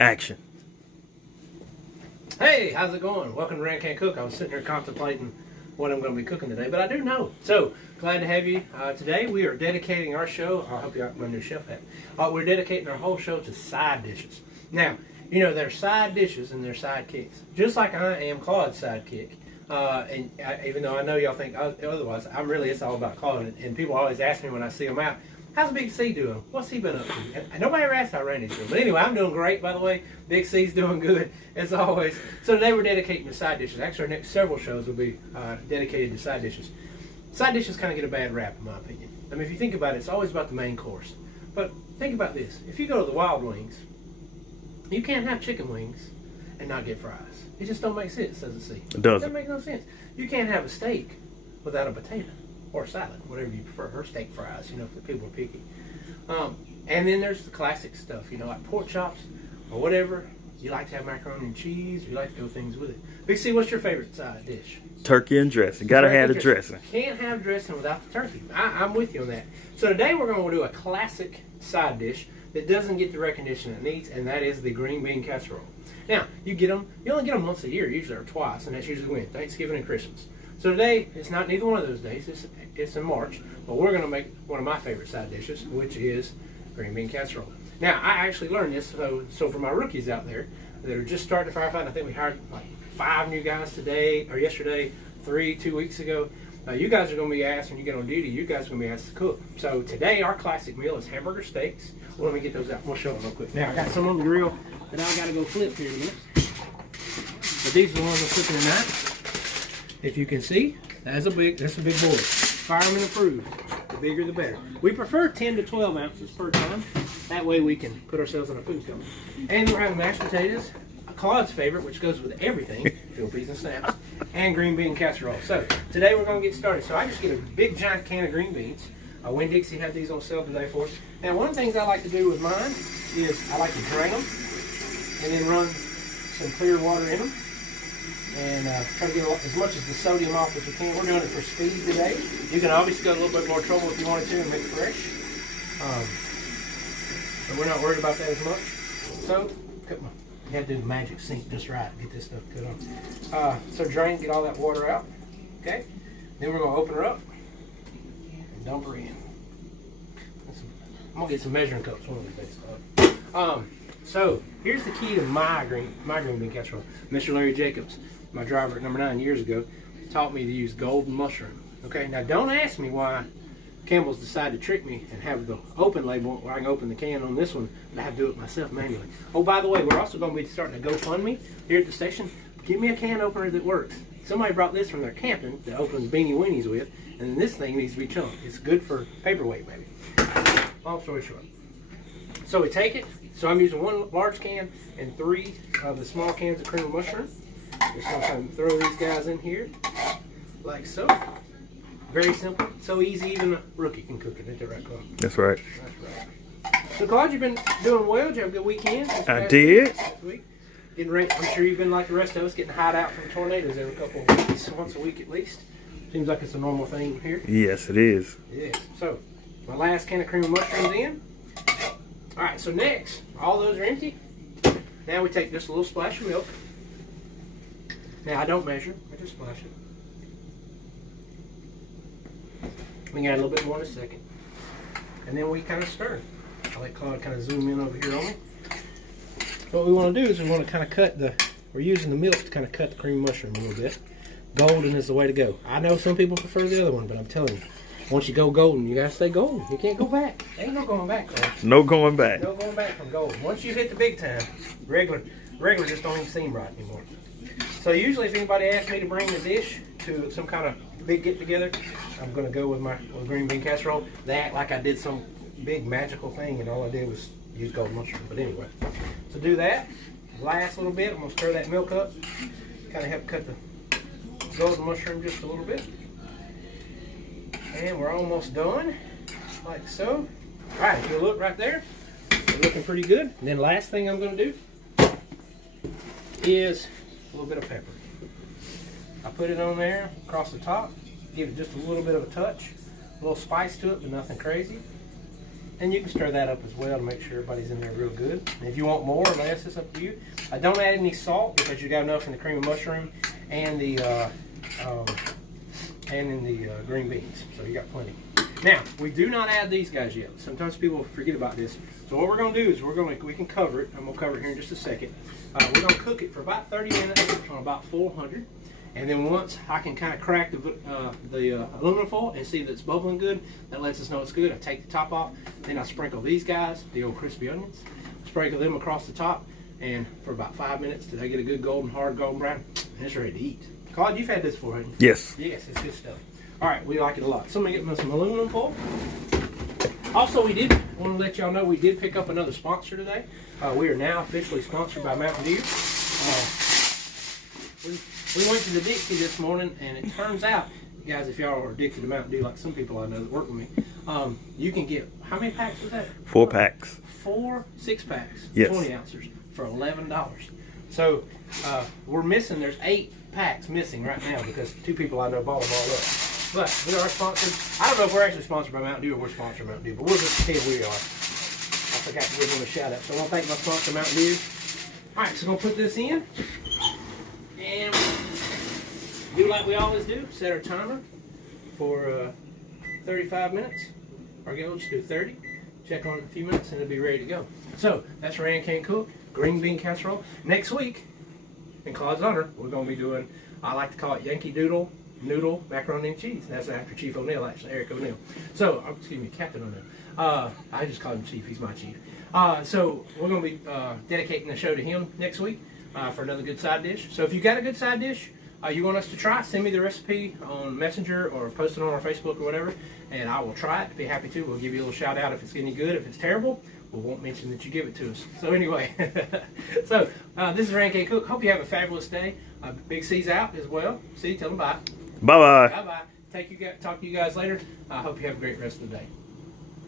Action. Hey, how's it going? Welcome to Rancancook. I was sitting here contemplating what I'm going to be cooking today, but I do know. So, glad to have you. Today we are dedicating our show, I hope you got my new chef hat. We're dedicating our whole show to side dishes. Now, you know, there's side dishes and there's sidekicks. Just like I am Claude's sidekick. Even though I know y'all think otherwise, it's all about Claude. And people always ask me when I see him out, how's Big C doing? What's he been up to? And nobody ever asked how Randy's doing. But anyway, I'm doing great, by the way. Big C's doing good, as always. So today we're dedicating to side dishes. Actually, our next several shows will be dedicated to side dishes. Side dishes kind of get a bad rap, in my opinion. I mean, if you think about it, it's always about the main course. But think about this. If you go to the Wild Wings, you can't have chicken wings and not get fries. It just don't make sense, does it, see? It doesn't. It doesn't make no sense. You can't have a steak without a potato. Or salad, whatever you prefer, or steak fries, you know, if people are picky. And then there's the classic stuff, you know, like pork chops or whatever. You like to have macaroni and cheese, or you like to go things with it. Big C, what's your favorite side dish? Turkey and dressing. Gotta have the dressing. Can't have dressing without the turkey. I'm with you on that. So today we're going to do a classic side dish that doesn't get the recognition it needs, and that is the green bean casserole. Now, you only get them once a year, usually, or twice, and that's usually when? Thanksgiving and Christmas. So today, it's not neither one of those days, it's in March, but we're going to make one of my favorite side dishes, which is green bean casserole. Now, I actually learned this, so for my rookies out there that are just starting to firefight, I think we hired like 5 new guys today, or yesterday, 3, 2 weeks ago. You guys are going to be asked, when you get on duty, you guys are going to be asked to cook. So today, our classic meal is hamburger steaks. Well, let me get those out. We'll show them real quick. Now, I got some on the grill that I got to go flip here in a minute. But these are the ones I'm flipping tonight. If you can see, that's a big boy. Fireman approved. The bigger the better. We prefer 10 to 12 ounces per time. That way we can put ourselves on a food colour. And we're having mashed potatoes, Claude's favorite, which goes with everything, Phil peas and snaps, and green bean casserole. So today we're going to get started. So I just get a big giant can of green beans. Winn-Dixie had these on sale today for us. Now, one of the things I like to do with mine is I like to drain them and then run some clear water in them. And try to get as much of the sodium off as we can. We're doing it for speed today. You can obviously go a little bit more trouble if you wanted to and make it fresh. But we're not worried about that as much. So, you have to do the magic sink just right to get this stuff cut on. So drain, get all that water out. Okay? Then we're going to open her up and dump her in. I'm going to get some measuring cups one of these days. So, here's the key to my green bean casserole. Mr. Larry Jacobs, my driver at number 9 years ago, taught me to use golden mushroom. Okay, now don't ask me why Campbell's decided to trick me and have the open label where I can open the can on this one, but I have to do it myself manually. Oh, by the way, we're also going to be starting a GoFundMe here at the station. Give me a can opener that works. Somebody brought this from their camping that opens beanie weenies with, and then this thing needs to be chunked. It's good for paperweight, maybe. Long story short. So we take it. So I'm using 1 large can and 3 of the small cans of cream of mushroom. Just going to throw these guys in here, like so. Very simple. So easy, even a rookie can cook it. Ain't that right, Claude? That's right. That's right. So, Claude, you've been doing well. Did you have a good weekend? I did. Week? Getting ready. I'm sure you've been like the rest of us, getting hide out from tornadoes every couple of weeks, once a week at least. Seems like it's a normal thing here. Yes, it is. Yeah. So, my last can of cream of mushrooms in. All right, so next, all those are empty. Now we take just a little splash of milk. Now I don't measure, I just splash it. We can add a little bit more in a second. And then we kind of stir. I'll let Claude kind of zoom in over here on me. What we want to do is we want to kind of we're using the milk to kind of cut the cream mushroom a little bit. Golden is the way to go. I know some people prefer the other one, but I'm telling you. Once you go golden, you gotta stay golden. You can't go back. Ain't no going back, Claude. No going back. No going back from golden. Once you hit the big time, regular just don't even seem right anymore. So usually if anybody asks me to bring a dish to some kind of big get-together, I'm going to go with my green bean casserole. They act like I did some big magical thing and all I did was use golden mushroom. But anyway, so do that. Last little bit, I'm going to stir that milk up. Kind of help cut the golden mushroom just a little bit. And we're almost done, like so. All right, if you look right there, it's looking pretty good. And then last thing I'm going to do is a little bit of pepper. I put it on there across the top, give it just a little bit of a touch, a little spice to it, but nothing crazy. And you can stir that up as well to make sure everybody's in there real good. And if you want more or less, it's up to you. Don't add any salt because you got enough in the cream of mushroom and the green beans. So you got plenty. Now, we do not add these guys yet. Sometimes people forget about this. So what we're going to do is we can cover it. I'm going to cover it here in just a second. We're going to cook it for about 30 minutes on about 400. And then once I can kind of crack the aluminum foil and see that it's bubbling good, that lets us know it's good. I take the top off, then I sprinkle these guys, the old crispy onions, sprinkle them across the top, and for about 5 minutes till they get a good hard golden brown, and it's ready to eat. Claude, you've had this before, haven't you? Yes. Yes, it's good stuff. All right, we like it a lot. So I'm gonna get some aluminum foil. Also, we did want to let y'all know we did pick up another sponsor today. We are now officially sponsored by Mountain Dew. We went to the Dixie this morning, and it turns out, guys, if y'all are addicted to Mountain Dew, like some people I know that work with me, you can get, how many packs was that? 4 packs. 4 6-packs, Yes. 20 ounces for $11. So we're missing, there's 8 packs missing right now because 2 people I know bought them all up. But we are sponsored. I don't know if we're actually sponsored by Mountain Dew or we're sponsored by Mountain Dew, but we'll just pretend we are. I forgot to give them a shout out. So I want to thank my sponsor, Mountain Dew. All right, so we're going to put this in. And do like we always do, set our timer for 35 minutes. Or we'll just do 30. Check on it in a few minutes and it'll be ready to go. So that's Rancancook green bean casserole. Next week, in Claude's honor, we're going to be doing, I like to call it Yankee Doodle Noodle Macaroni and Cheese. That's after Chief O'Neill, actually, Eric O'Neill. So, excuse me, Captain O'Neill. I just call him Chief. He's my chief. So we're going to be dedicating the show to him next week for another good side dish. So if you got a good side dish you want us to try, send me the recipe on Messenger or post it on our Facebook or whatever, and I will try it. Be happy to. We'll give you a little shout out if it's any good. If it's terrible, we won't mention that you give it to us. So anyway, so this is Rancancook. Hope you have a fabulous day. Big C's out as well. See, tell them bye. Bye-bye. Bye-bye. Talk to you guys later. I hope you have a great rest of the day.